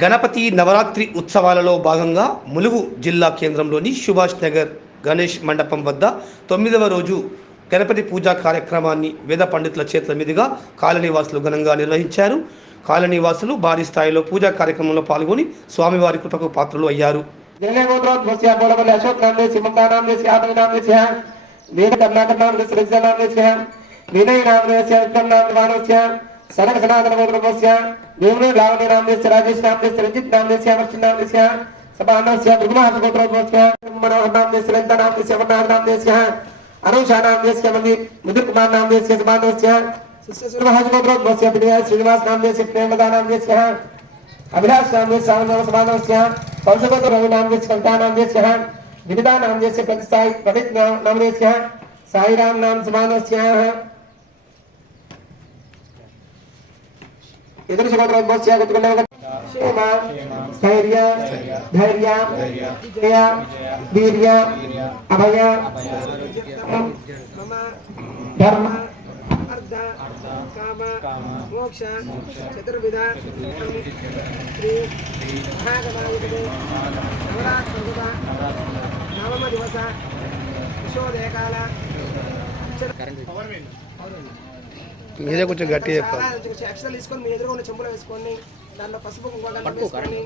గణపతి నవరాత్రి ఉత్సవాలలో భాగంగా ములుగు జిల్లా కేంద్రంలోని సుభాష్ నగర్ గణేష్ మండపం వద్ద 9వ రోజు గణపతి పూజా కార్యక్రమాన్ని వేద పండితుల చేతుల మీదుగా కాలనీవాసులు ఘనంగా నిర్వహించారు. కాలనీవాసులు భారీ స్థాయిలో పూజా కార్యక్రమంలో పాల్గొని స్వామివారి కృపకు పాత్రలు అయ్యారు. सनक सनातन गोत्रस्य देवने लावणी नामस्य राजेश नामस्य रंजित नामस्य वर्षित नामस्य सभानस्य दुर्गमास गोत्रस्य मनोहर नामस्य ललिता नामस्य वरनाथ नामस्य अनुषा नामस्य मधुर कुमार नामस्य सभानस्य सुभाष गोत्रस्य विजय श्रीनिवास नामस्य प्रेमदा नामस्य अभिलाष नामस्य सावनव सभानस्य कौशगोत्र रवि नामस्य कविता नामस्य विविधा नामस्य कंसाई प्रदीप नामस्य साईराम नाम सभानस्य इधर से बात बस या कुछ करने का क्षेमा स्थैर्य धैर्य विजय वीर्य अभय धर्म अर्थ काम मोक्ष चतुर्विध श्री महागणाधिपति नवरात्र नवम दिवस विशोदय काल మీరే కొంచెం గట్టి చెప్పాలి. ఎక్స్ట్రా తీసుకొని మీ ఎదురుగా ఉన్న చెంబులో వేసుకోండి. దాంట్లో పసుపు కుంకుమ వేసుకొని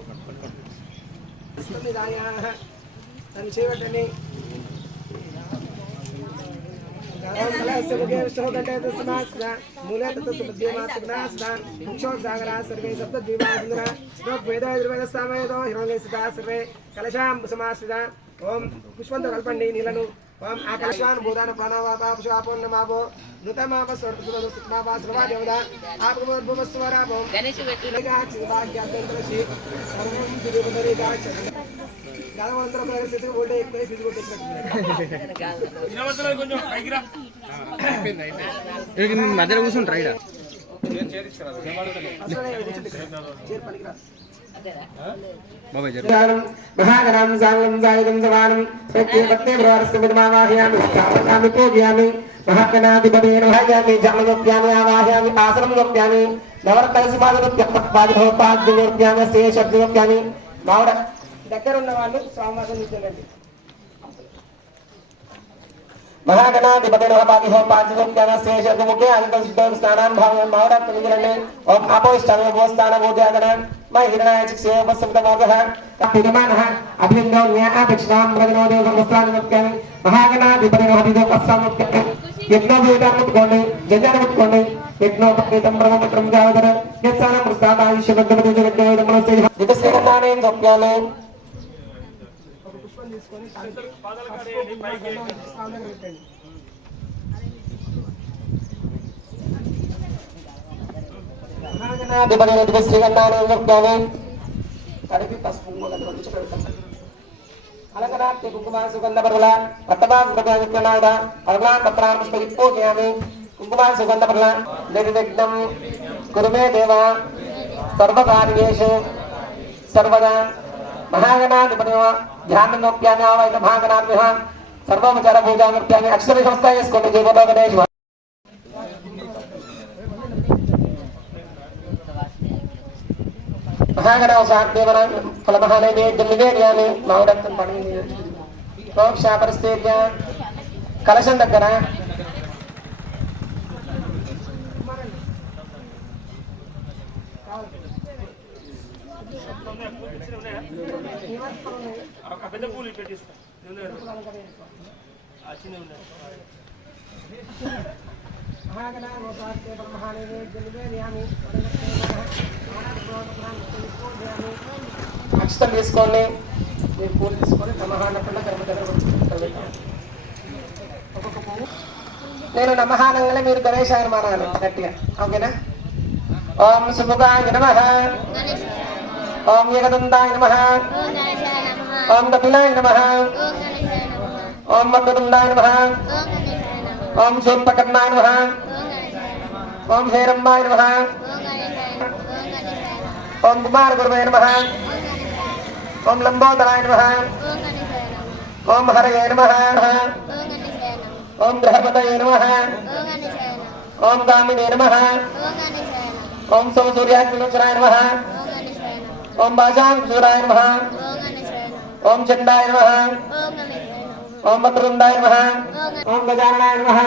దాన్ని చేయబట్టండి. ఓం పుష్పంతో కలపండి నీళ్లను. ఓం ఆకర్షాన్ భూదాన ప్రాణవాపాపుషాపోన్నమాభో నృతమాప స్వర్గసుమాపా సర్వా దేవత ఆపమోద్భవస్వరాభో గణేష్ వెట్టిగాచి భాగ్యాభ్యంతరశి సర్వం తిరుపతిగాచి గాలవంతర పరిస్థితి ఓల్డే ఎక్కువ ఫీజు కొట్టేసినట్టు ఇనవతల కొంచెం పైకి రా అయిపోయింది అయితే నేను మధ్యలో కూర్చుంటా రైడా నేను చేరిస్తారా చేర్ పనికి రా महागणां साङ्गं सायुधं सवानं प्रत्येकत्ते प्रवारस्य विद्मावाहयामि स्थापयामि पूजयामि महागणाधिपतेन वाहयामि जामनोप्यामि आवाहयामि आसनं नोप्यामि नवरत्नसिंहासनोप्यामि शेषर्जोप्यामि మావిడ దగ్గర ఉన్న వాళ్ళు స్వామివారిని నిల్చోండి. महागणाधिपतेन पादिहोपादिहोप्यामि शेषर्जमुखे आदितं स्नानान् भावयामि मावड निलने ओम अपोष्टामि भोस्तान भोजयागण मैं हिरणाय चिक्षे उपसंतमोदः अभिगमनः अभिनन्दन्य अभिक्षणां प्रदिनोदेव समस्तानिमुक्त्यामि महागणाधिपतेन हरिदोपस्सामुक्त्यामि यज्ञोपवीतामुत्कोण्डि जन्यामुत्कोण्डि यज्ञोपवीतं ब्रह्मपुत्रं जावदर यस्सानं प्रस्तादायुष्यबद्धपति जगद्देवदमनस्ते नितस्यगतानेन सोप्यामि पुष्पं తీసుకొని పాదాల కాడేయండి పైకి స్థానం పెట్టండి. महागणाधिपतेन श्रीगन्धानेन सोप्यामि कड़पि पసుపు మొదలు పెడతాం. अलंकरार्थे कुंकुमा सुगंध परवल पट्टवा सुगंधनाद परवलां पत्रां पुष्पयुक्तोजयामि कुंकुमा सुगंध परवल निर्विघ्नं कुरु मे देव सर्वकार्येषु सर्वदा महागणाधिपतेन ध्याननोप्यामि आवाहित महागणाधिपः सर्वोपचार पूजानोप्यामि अक्षरे संस्था చేసుకోండి. జయ బోలో గణేష్. महागणाव सार्देवन फलमहानैवे जन्मवेर्यामि मावडत्तं पणिनि मोक्षा परिस्थेर्य कलशं దగ్గర పెద్ద పూలు పెట్టిస్తా ఆ చిన్న ఉన్నాయి. అక్షతం తీసుకోండి. మీరు పూలు తీసుకొని నమహానకుండా ఒక్కొక్క పువ్వు నేను నమహానంగానే మీరు గణేశాయ మానాలి గట్టిగా. ఓకేనా? ఓం సుముఖాయ నమః ఓం ఏకదంతాయ నమః ఓం కపిలాయ నమః ఓం వక్రతుండాయ నమః ఓం శూర్పకర్ణాయ నమః ఓం హేరంబాయ నమః ఓం కుమారగురవే నమః ఓం లంబోదరాయ నమః ఓం హరయే నమః ఓం గ్రహపతయే నమః ఓం కామినే నమః ఓం సోమసూర్యాగ్నిలోచనాయ నమః ओम भाजांकुराय नमः ओम चंडाय नमः ओम भद्रवंदाय नमः ओम गजाननाय नमः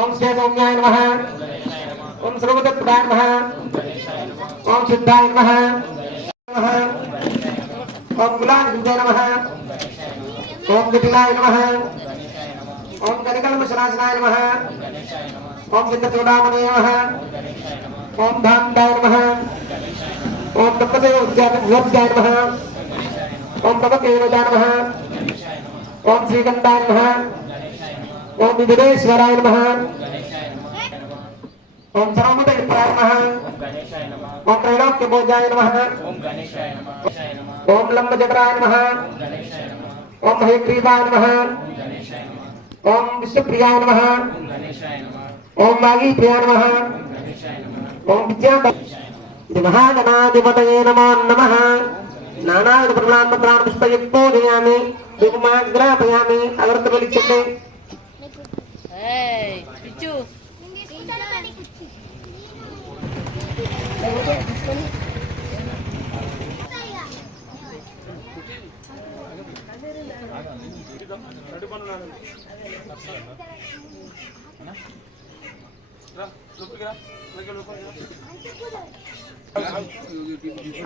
ओम श्वेतौम्याय नमः ओम सर्वदत्ताय नमः ओम सिद्धाय नमः ओम गुलाबविजय नमः ओम जटिलाय नमः ओम कनिकल्मषनाशनाय नमः ओम सिद्धचूडामणि नमः ओम धामदाय नमः ओम तपसेवोद्याय नमः ओम तपकेवजाय नमः ओम श्रीगंधाय नमः ओम विघ्नेश्वराय नमः ओम सर्वभूतहिताय नमः ओम त्रैलोक्यपूज्याय नमः ओम लंबजठराय नमः ओम हयग्रीवाय नमः ओम विष्णुप्रियाय नमः ओम वागीप्रियाय नमः ओम महागणाधिपतये नमो नमः नानाविध प्रणाम पुष्पयुक्त पूजयामि धूपमाग्रापयामि अगरबत्ती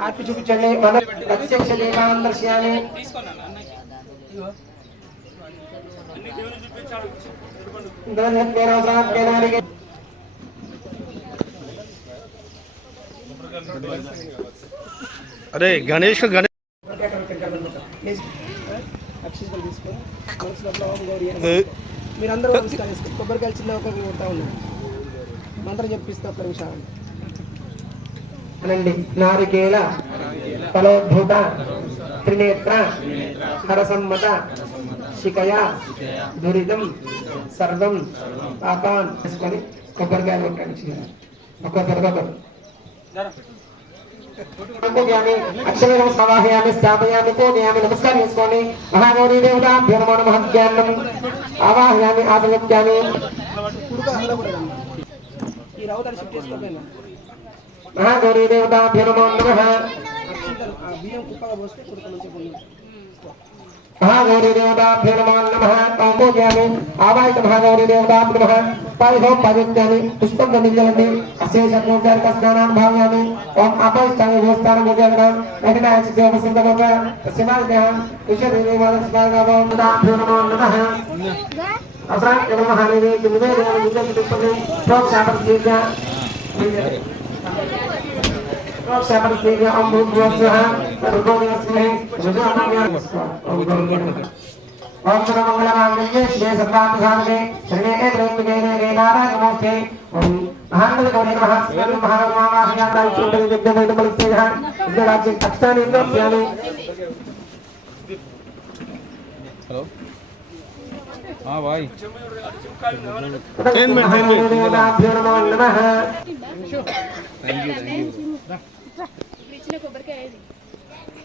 आप చూపించండి మన ప్రత్యక్ష దేవాన్ దర్శయామి అరే గణేష్ మీరందరూ కొబ్బరికాయలు చిన్న ఒకరికి కొడతా ఉన్నారు మంత్రం చెప్పిస్తా ఒక్క నిమిషం అనండి నారికేల ఫలోద్భూత త్రినేత్ర హరసమ్మత శిఖయ దురితం సర్వం పాపాన్ తీసుకొని కొబ్బరికాయలు కొట్టండి ఒక్కొక్కరు అక్షర సవాహయామి స్థాపయామి పూజయామి నమస్కారం చేసుకోండి మహాగౌరీ దేవతాభ్యో నమో నమః జ్ఞానం ఆవాహయామి ఆసనత్యామి महागौरी देवताभ्यो नमो नमः महागौरी देवताभ्यो नमो नमः ओम पूजयामि आवाहित महागौरी देवताभ्यो नमः पारिहोम पादित्यामि पुष्पं गणिज्यवन्ति अशेषोपचार स्नानान् भावयामि ओम आपस्तानि भूस्थानं भूजयामि अग्नाय चित्ते वसन्तकोप तस्मादेह विश्वदेवालक्ष्मागावो नमो नमः असाय महादेवी निवेदयामि विजयपुष्पे प्रोक्षापस्तीर्य प्रोक्षापस्तीर्य ओम भूर्भुवस्वः तद्भुवस्मै ओम सर्वमंगलमांगल्ये शिवे सर्वार्थसाधके शरण्ये त्र्यंबके देवी नारायणे नमोस्ते ओम महागणपतये नमः श्री महागणपतिवाहयाताय चिन्तयिद्यमेतमलस्तेजः उग्रराज्ये अक्षतानि नोत्स्यामि हेलो हाँ भाई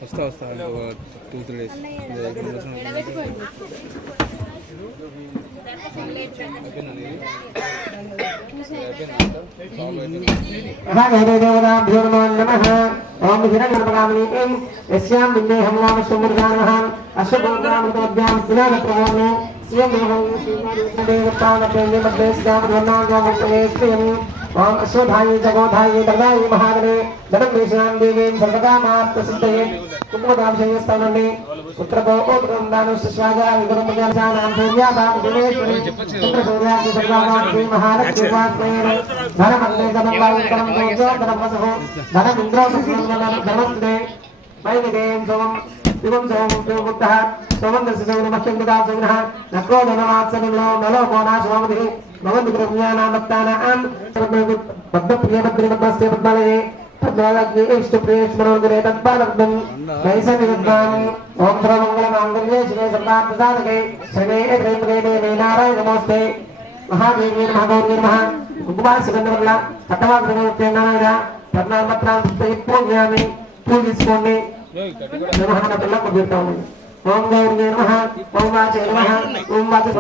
వస్తా 2-3 డేస్ देवताभ्यो नमो नमः ओम हिरण्यगर्भगामिनीं यस्यां विन्देहं नाम सुमृगानहं अश्वभोगामृतोद्यां स्नानप्रभोमे श्रियमेवं श्रीमादेवतानप्रेम्य स्यामध्वन्नागमप्रवेश्यं ओम अश्वधायै जगोधायै दर्दायै महागणे धनमेशां देवीं सर्वकामार्थसिद्धये कुम्भदांशयस्तवने पुत्रको ओत्रं दानुष्यस्वाजा विगुरुपजानां सूर्यादां दिनेश्वरी चन्द्रसूर्यादि सर्वानां महालक्ष्मीवास्मेन धनमन्ते धनवायुकरं दोजो धनमसहो धनमिन्द्रो धनमस्ते वैदिकें सोमं दिवं सोमं देवमुक्तः सोमं दशसोमं मह्यं ददासोमनः नक्रो धनमात्सनिलो नलो मोनाशोमधिः भवन्ति प्रज्ञानामत्तानां पद्मप्रियपद्मस्य पद्मालये पद्मालग्ने इष्टप्रियेश्वरोदरे तत्पालग्नं नैसनिरुद्धानि ओम सर्वमङ्गलमाङ्गल्ये शिवे सर्वार्थसाधके शरण्ये त्र्यम्बके देवी नारायणे नमोस्ते महादेवी नमः गौरी नमः कुकुमासुगन्धवल्ल पट्टवासुगन्धवल्ल पद्मालपत्रां पूजयामि पूजिस्कोमि नमः नमः कुबीरतामि ओम गौरी नमः ओम वाचे नमः ओम वाचे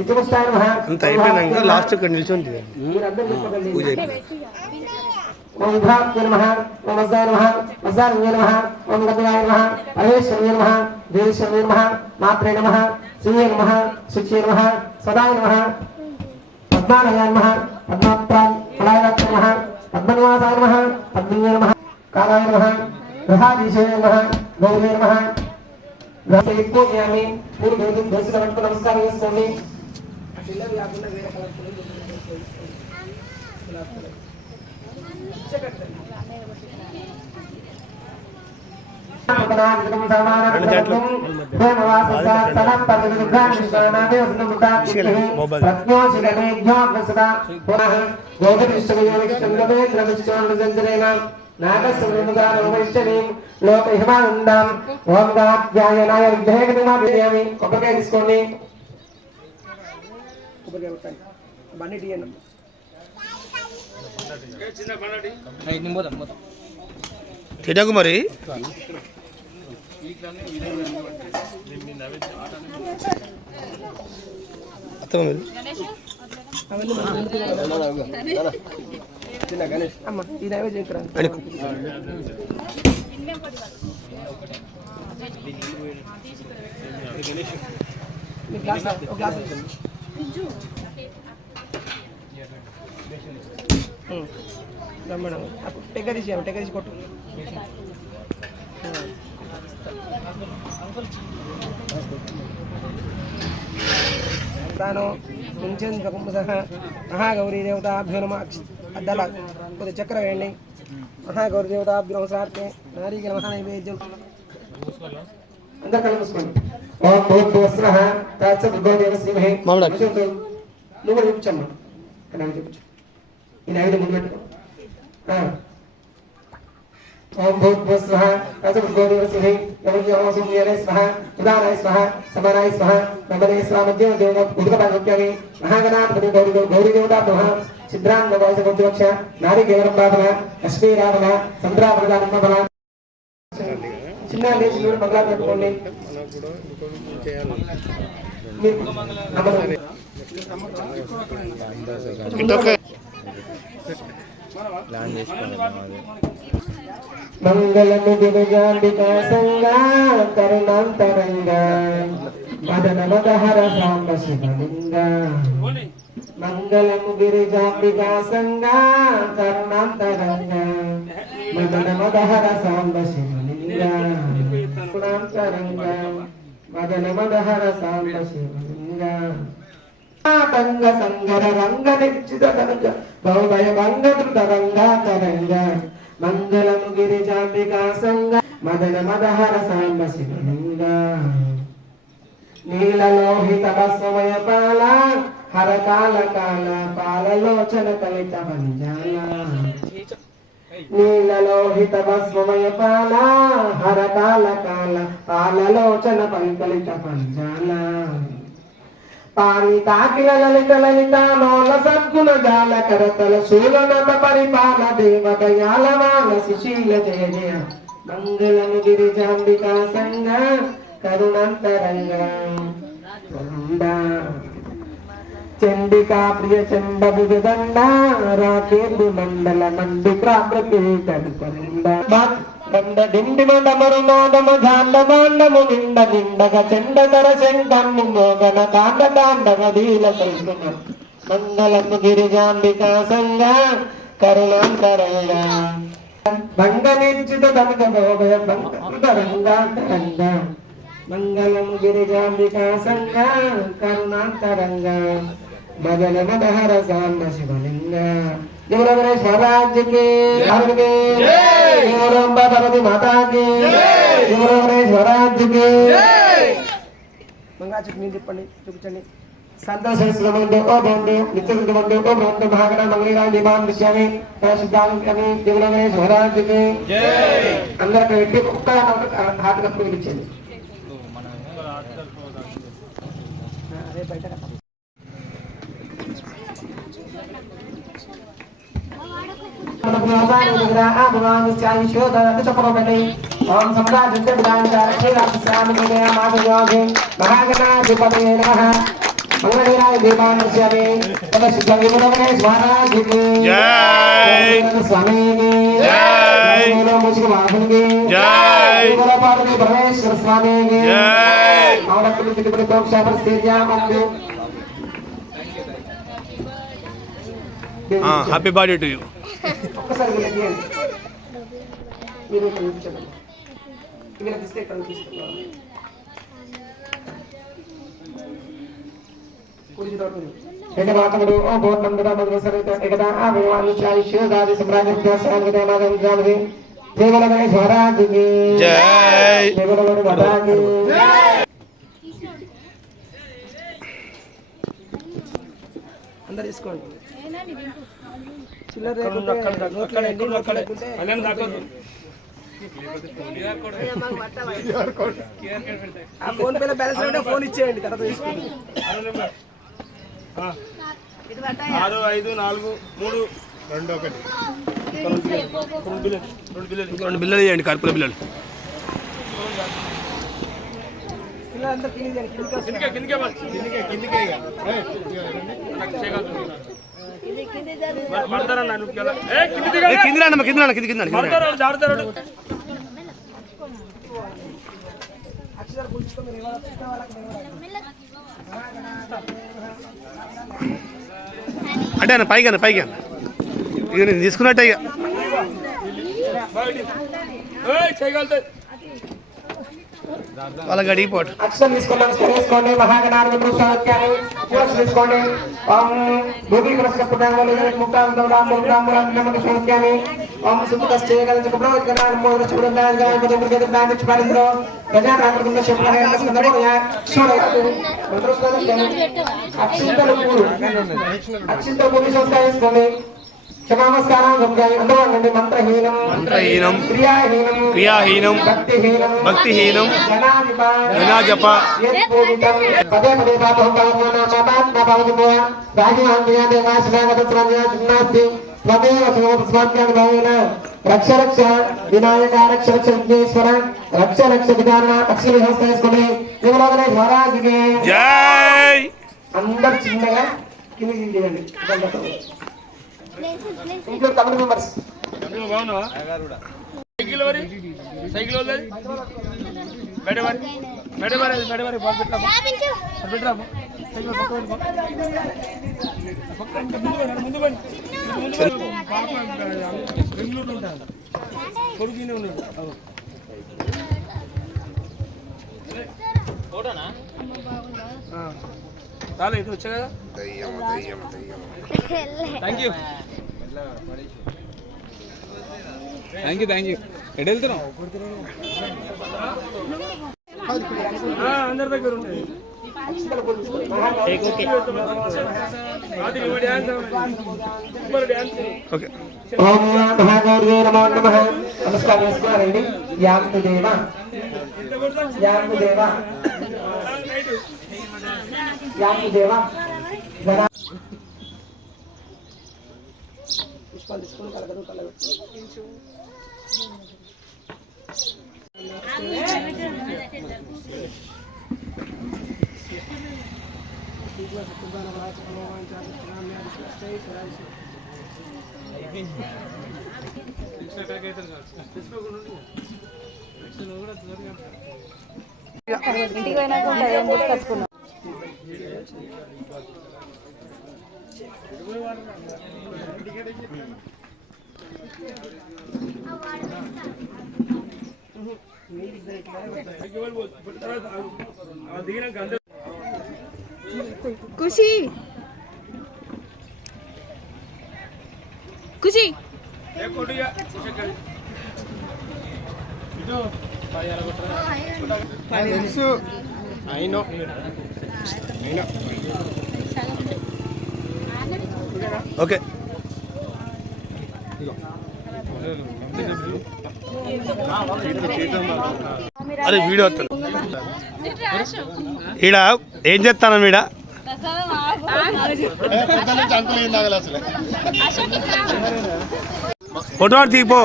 इतिमुष्टाय नमः అంత అయిపోయినాక లాస్ట్ ఇక్కడ నిల్చుంది పూజ అయిపోయింది ओम भ्रात्ये नमः ओम वज्राय नमः वज्राय नमः ओम गंगाय नमः परमेश्वराय नमः देवेश्वराय नमः मात्रे नमः श्रीये नमः शुचिये नमः सदाय नमः पद्मालयाय नमः पद्माप्राय फलाय नमः पद्मनिवासाय नमः पद्मन्ये नमः कालाय नमः ग्रहाधीशाय नमः गौरे नमः ग्रहसेको ज्ञानी पूर्व वेदं दर्शनवन्तु नमस्कारं यस्मि తినకు మరి అత్తమ్మ మీరు అమ్మ ఈ నైవేద్యం ఇక్కడ అడుగు. మీ గ్లాస్ ఒక గ్లాస్ మేడం టెక్క తీసి కొట్టు తాను మహాగౌరీ దేవతాభ్యో నమ అద్దాల కొద్దిగా చక్కెర వేయండి మహాగౌరీ దేవతాభ్యో నమస్కారం నారీకి మహానైవేద్యం అందరు కళ్ళు మూసుకోండి ఓం భూర్భువస్వః తత్సవితుర్భవదేవస్మహే నువ్వు కూడా చూపించమ్మా ఇక్కడ చూపించు ఈ నైవేద్యం ముందు పెట్టుకో ओम भूर्भुवस्वः तत्सवितुर्भवदेवस्महे नमः सूर्याय स्वाहा उदाराय स्वाहा समानाय स्वाहा नमः स्वामद्यो देवो उदकपादोक्यामि महागणाधिपति गौरी देवता नमः सिद्धां नमः समुद्रक्ष नारिकेवरं बाबा लक्ष्मी रावण चंद्रावरदानं बाबा చిన్న లేచి మీరు మంగళ పెట్టుకోండి మంగళము దివ్యాంబికా సంగా కరుణాంతరంగా మదన మదహర సాంబ శివలింగా మంగళము గిరిజాంబికా సంగా కరుణాంతరంగా మదన మదహర సాంబ శివలింగా కరుణాంతరంగా మదన మదహర సాంబ శివలింగా తంగ సంగర రంగ నిశ్చిత తరంగ భవభయ భంగ ధృత రంగాకరంగ మంగళం గిరిజాంబికా సంగ మదన మదహర సాంబ శివలింగ నీలలోహిత భస్మయ పాల హర కాల కాల పాలలోచన కలిత పంజాల నీలలోహిత భస్మయ పాల హర కాల కాల పాలలోచన కలిత పంజాల పాలితాకిల లలిత లలిత లోల సద్గుణ జాల కరతల శూలనత పరిపాల దేవదయాల మాల సుశీల జయ జయ మంగళము గిరిజాంబికా సంగ కరుణాంతరంగ చండికా ప్రియ చండ భుజదండ రాకేందు మండల మండిక్రాకృతికండ దండ డిండి మండమరు నాదము జాండ మాండము నిండ నిండగ చెండకర శంకన్ను మోగన కాండ కాండగ దీల సైతుమ మంగళము గిరిజాంబికా సంగ కరుణాంతరంగ భంగ నిర్జిత ధనక భోగయ భంగరంగాంతరంగ మంగళము గిరిజాంబికా సంగ కరుణాంతరంగ మదన మదహర సాంబ శివలింగ देवराज स्वराज के देवरंबा भगवती माता के देवराज स्वराज के मंगा चटनी చెప్పండి చూపించండి సంతోషస్రమందే ఓ బందే నిత్యసుమందే ఓ బ్రహ్మ భాగన మంగళాయ దీపాం దృశ్యామి పరిశుద్ధాం కమి దేవరాజ్ స్వరాజ్ కి జై అందరికి పెట్టి ఒక్క హాట్ కప్పు ఇచ్చేయండి అరే బయట महागणाधिपतये नमः मंगलवीराय दीपावलिस्यामि तद शुद्धविमुदगणेश महाराज की जय स्वामी की जय बोलो मुझको वाहन की जय बोलो पार्वती परमेश्वर स्वामी की जय मावड़क्कल तिरुपति प्रोक्षा पर स्थितिया मंगल హ్యాపీ బర్త్డే టు యూ ఒక్కసారి వీళ్ళకి మీరు కనిపించండి వీళ్ళకి ఇస్తే కనిపిస్తున్నారు हेड वातमडो ओ बोट नंबर मधुर सरित एकदा आ भगवान चाहि शिवदादि सम्राट प्रसाद के माध्यम से देवल गणेश महाराज की जय देवल गणेश महाराज की अंदर తీసుకోండి చిల్లర రేకులు అక్కడ అలేం దాకొద్దు ఆ ఫోన్ పేలో బ్యాలెన్స్ ఉంటే ఫోన్ ఇచ్చేయండి తర్వాత తీసుకోండి 6 5 4 3 2 1 రెండు బిల్లలు ఇవ్వండి కర్పూర బిల్లలు పిల్లలంతా కింది రాండి కింది అంటే అన్న పైకి ఇక నేను తీసుకున్నట్టే ఇక వాళ్ళకి అడిగిపోటు అక్షరం తీసుకోండి మహాగణాలు పురుషాత్యాలు పూరస్ తీసుకోండి ఓం భూమి పురస్కృతాంగోలు ముక్తాంతో రామమురామమురామమురామ శోత్యామి ఓం సుఖకష్టేకల చక్రప్రవచనాల మోదర చూడందాగా గజముగద దానిచ పారింద్రో గజానాకృత శుభ్రహయ స్కందమోయ శోరయతు మంత్రస్కందం అక్షింతలు పూరు అక్షింతలు భూమి సంస్కారిస్తుంది క్షమామస్కారం గమ్యాయి అందువల్లండి మంత్రహీనం క్రియాహీనం భక్తిహీనం ఘనాజప పదే పదే పాపం భావన రాజీవాంధ్యాదేవాశ్రాగతస్వామ్యాస్తి త్వమేవ శివోపస్వామ్యానుభవేన రక్ష రక్ష వినాయక రక్ష రక్ష విఘ్నేశ్వర రక్ష రక్ష విధాన అక్షరి హస్తేసుకుని దేవలోకనేశ్వర మహారాజుకి జై అందరు చిన్నగా కిందికి దిగండి ఇంట్లో కమిటీ మెంబర్స్ ఇది వచ్చా కదా థ్యాంక్ యూ ఎటు వెళ్తున్నావు అందరి దగ్గర ఉంటాయి ఓం మహాగౌరీ నమో నమః నమస్కారం చేసుకోవాలండి యాంతు దేవ పుష్పాలు తీసుకొని కలగదు కలగదు ఇంటికి పోయినాక కట్టుకున్నాం ఖుషి ఖుషి తెలుసు అయినో ఓకే అరే వీడియో వస్తాను ఈడ ఏం చేస్తాను ఈడ ఫోటో దిగిపో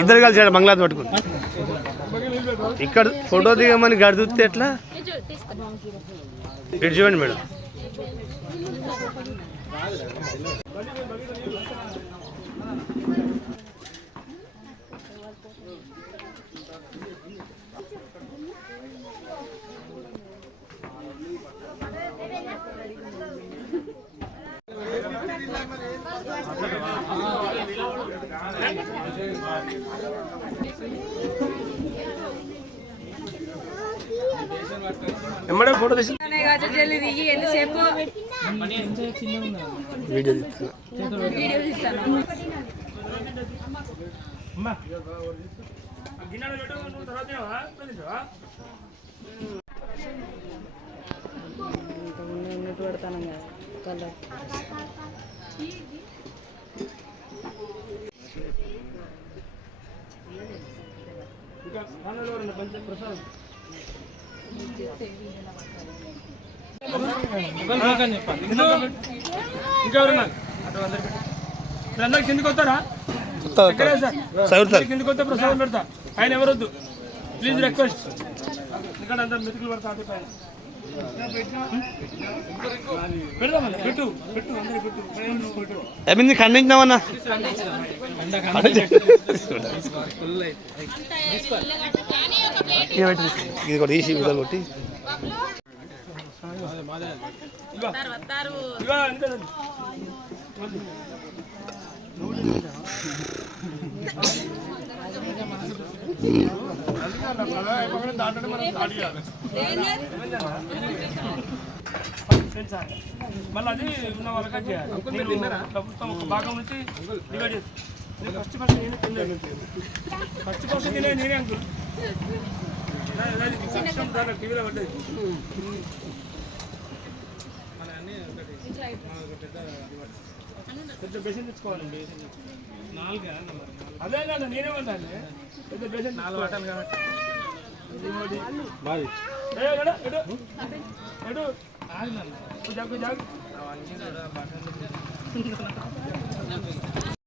ఇద్దరు కలిసి బంగ్లాదేశ్ పట్టుకుని ఇక్కడ ఫోటో దిగమని గడి చూస్తే ఎట్లా ఇటు చూడండి మేడం ఎమ్మడే ఫోటో తీసి జల్లి దిగి ఎంతసేపు వీడియో తీస్తున్నా. వీడియో తీస్తాను. ఉన్నట్టు పెడతాను కదా కలర్. ఇంకెవరన్నా అందరికి కిందికి వస్తారా? కిందికి వస్తే ప్రసాదం పెడతా. ఆయన ఎవరొద్దు ప్లీజ్ రిక్వెస్ట్. ఇక్కడ అంతా మెతుకులు పడతా. పెడదామన్నా పెట్టు పెట్టు అందరికి పెట్టు. ఏమింది ఖండించినావన్నా? ఇది కూడా ఈసీ విధాలు కొట్టి మళ్ళీ అది ఉన్న వాళ్ళకి చేయాలి. నేను ప్రభుత్వం ఒక భాగం నుంచి డివైడ్ చేసి ఫస్ట్ నేనే తిన్నాను. ఫస్ట్ తినే నేనే అంకుల్. టీవీలో పడ్డది. కొంచెం బేసిన్ తెచ్చుకోవాలండి. అదే కదా నేనేమంటాను. కొంచెం బేసిన్ 4 వాటాలు కాబట్టి జాగు జాగు